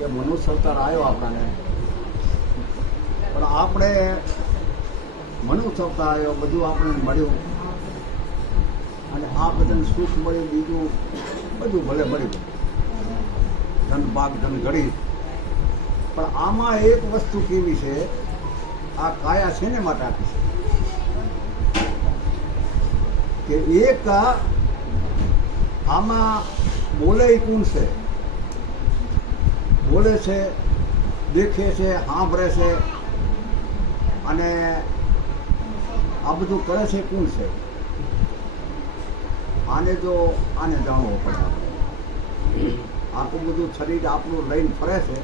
કે મનુષ્ય અવતાર આવ્યો આપણને, પણ આપણે મનુષ્ય અવતાર આવ્યો, બધું આપણને મળ્યું અને આ બધાને સુખ મળ્યું, બીજું બધું ભલે મળ્યું, ધન ભાગ ધન ઘડી, પણ આમાં એક વસ્તુ કેવી છે, આ કાયા છે ને માટે આપી છે કે એક આમાં બોલે કોણ છે, બોલે છે, દેખે છે, સાંભળે છે અને આ બધું કરે છે કોણ છે? આને જાણવો પડે. આટલું બધું શરીર આપણું લઈને ફરે છે,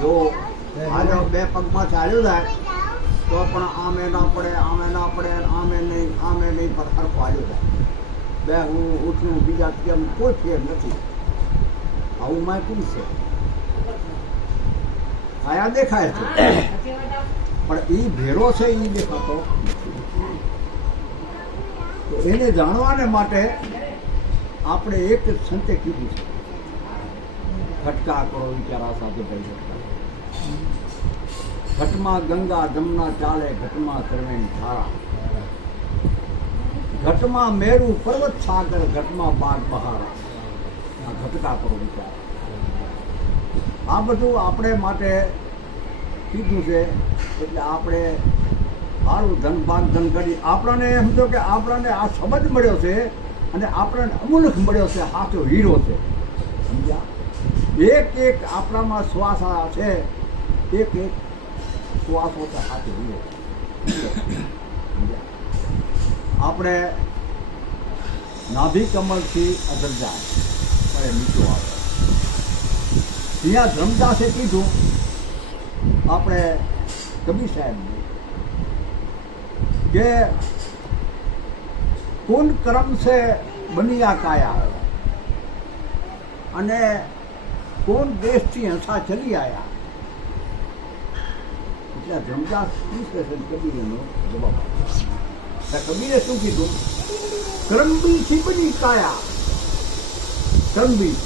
જો આજે બે પગમાં ચાલ્યું જાય તો પણ આમે ના પડે, આમે ના પડે, આમે નહીં પર હરખો આવ્યો જાય. બે હું ઉઠું બીજા કેમ કોઈ ફેર નથી. આવું માય કોણ છે? આયા દેખાય છે પણ એ ભેરો છે એ દેખાતો. તો એને જાણવાને માટે આપણે એક સંતે કીધું છે, ખટકા કરો વિચારા સાથે કહી શકતા. ઘટમાં ગંગા જમના ચાલે, ઘટમાં ત્રણેય ધારા, ઘટમાં મેરુ પર્વત સાગર, ઘટમાં બાગ બહારા. આ ઘટકા કરો વિચારા. આ બધું આપણે માટે કીધું છે. એટલે આપણે સારું ધન ભાગ ધન કરી આપણને સમજો કે આપણને આ સંબંધ મળ્યો છે અને આપણને અમૂલ્ય મળ્યો છે, સાચો હીરો છે. સમજ્યા? એક એક આપણામાં શ્વાસ છે, એક એક શ્વાસો છે સાચો હીરો. આપણે નાભી કમળથી અધર જાય પણ નીચો આવે. ત્યાં ધર્મદાસે કીધું આપણે કબીર સાહેબ કે કુન કર્મ से બનિયા કાયા અને કોણ દેશથી હંસા ચલી આયા. એટલે ધર્મદાસ પૂછે છે કબીરનો જવાબ. કબીરે શું કીધું? કર્મબીજથી બની કાયા, કર્મબીજ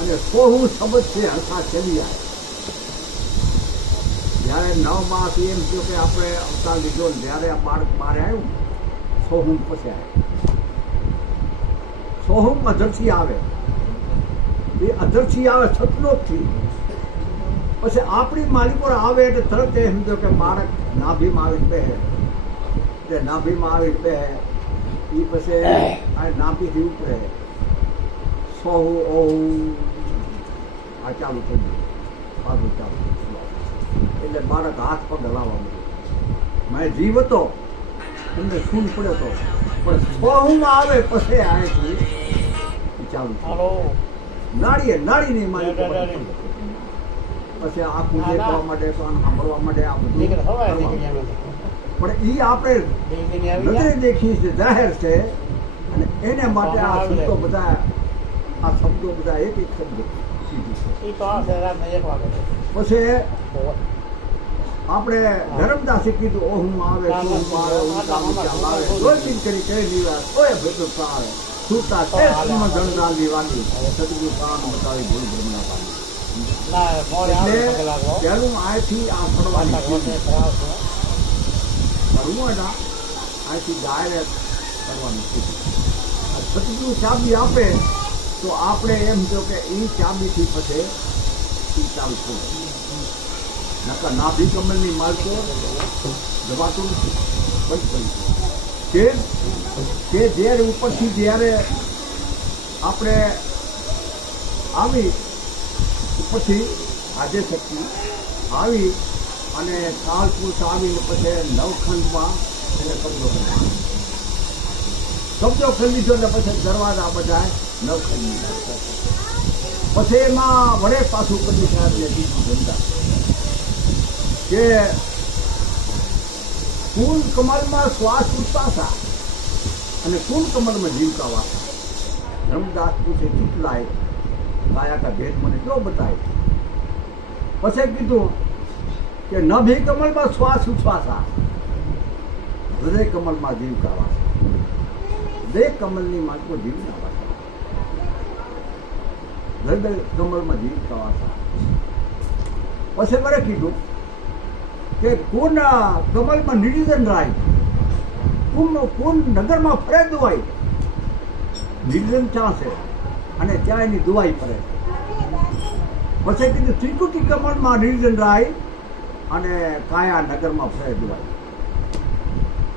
અને સોહું શબ્દથી હંસા ચલી આયા. જ્યારે 9 માસ એમ થયો કે આપણે અવતાર લીધો, જ્યારે આ બાળક બહાર આવ્યું સોહમ પછી આવ્યું. સોહમ અધરથી આવે, એ અધરથી આવે સતલોકથી. પછી આપણી માલિક પર આવે એટલે તરત એ સમજો કે બાળક નાભીમાં આવી બે, એટલે નાભીમાં આવી બે એ પછી આ નાભીથી ઉપરે સોહુ ઓહુ આ ચાલુ થઈ ગયું, પાછું ચાલુ. એટલે બાળક હાથ પગ હલાવવા મળ્યું. મેં જીવ હતો એમને સૂન પડ્યો હતો, પણ સોહુમાં આવે પછી આથી ચાલુ નાળીની મારી પછી આખું દેખવા માટે સાંભળવા માટે આ બધું. પણ એ આપણે નજરે દેખી છે, જાહેર છે, અને એને માટે આ શબ્દો બધા એક એક શબ્દ પછી આપણે ધર્મદાસે કીધું ઓહું આવે, સોહું આવે, દોષિત કરી કહી દીવા કોઈ ભેટો આવે છૂટા ટેસ્ટમાં ધનદાલની વાગી સદગુરુ કામ બતાવી ભૂલ ભ્રમણા પાડી. એટલે પહેલું આથી આ ફરવાની કરવું હતા, આથી ડાયરેક્ટ કરવાની સ્થિતિ. સદગુરુ ચાબી આપે તો આપણે એમ જો કે એ ચાબીથી પછી એ ચાલુ થઈ નકા નાભી કમળની માલકો જવાતું નથી, બંધ કરી કે જ્યારે ઉપરથી જ્યારે આપણે આવી ઉપરથી આજે શક્તિ આવી અને કાળ પુરુષ આવીને પછી નવખંડમાં એને કબજો કરી લીધો ને પછી દરવાજા બધા નવખંડની પછી એમાં વડે પાછું કદી સાહેબને દીધું ધંધા કે કુલ કમલમાં શ્વાસ ઉઠતા હતા અને કુલ કમલમાં જીવતા વાતા. ધર્મદાસ પૂછે કેટલાય કાયા કા ભેદ મને ક્યો બતાય. પછી કીધું કે નભી કમલમાં શ્વાસ ઉચ્છ્વાસા, હૃદય કમલમાં જીવતા વાતા, હૃદય કમલની માત્ર જીવના વાતા. હૃદય કમળમાં જીવતા હતા. પછી મારે કીધું કે કોણ કમલમાં નિર્જન રાય, કોણ નગરમાં ફરે દુવાઈ, નિર્જન ત્યાં છે અને ત્યાં એની દુવાઈ ફરે. પછી કીધું ત્રિકુટી કમળમાં નિર્જન રાય અને કાયા નગરમાં ફરે દુવાઈ.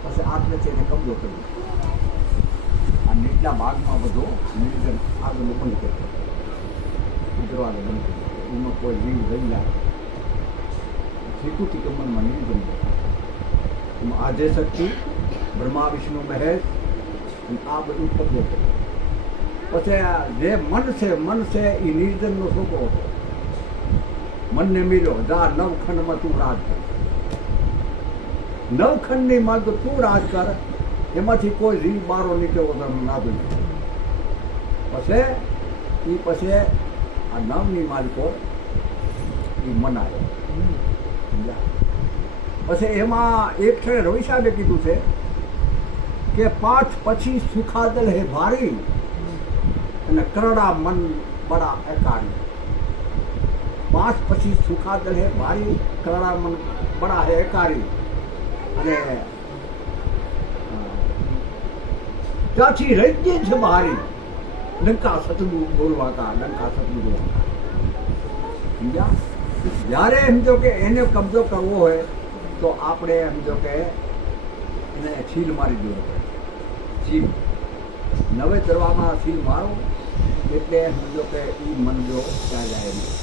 પછી આટલે છે એને કબજો કર્યો. આ નીચલા ભાગમાં બધો નિર્જન આગળ બંધ કર્યો, ઉતરવાનું બંધ કર્યું. એમાં કોઈ જીવ રહી જાય. ત્રિકુટી કમળમાં નિર્જન એમાં આધે શક્તિ, બ્રહ્મા વિષ્ણુ મહેશ અને આ બધું કબજો કર્યો. પછી જે મન છે એ નિર્જનનો છોકરો હતો. મનને મિલ્યો જા નવખંડમાં તું રાજ કર, નવખંડની માલ તો તું રાજ કર, એમાંથી કોઈ જીવ બારો નીકળ્યો તમે ના જોયું. પછી આ નવની માલિકો એ મનાયો. પછી એમાં એક છે રવિ સાહેબે કીધું છે કે પાઠ પછી સુખાદલ હે ભારી અને કરડા મન બડા એકારી. પાંચ પછી સુખાદલ હે ભારી, કરડા મન બડા હે એકારી. અને ત્યાંથી રજ્ય છે ભારી, લંકા સતગુરુ બોલવા કા, લંકા સતગુરુ બોલવા. સમજ્યા? જ્યારે સમજો કે એને કબજો કરવો હોય તો આપણે સમજો કે એને સીલ મારી દેવો પડે. સીલ નવે દરવામાં સીલ મારો એટલે સમજો કે એ મન જો ત્યાં જાય નહીં.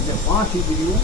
અને 5 ઇન્દ્રિયો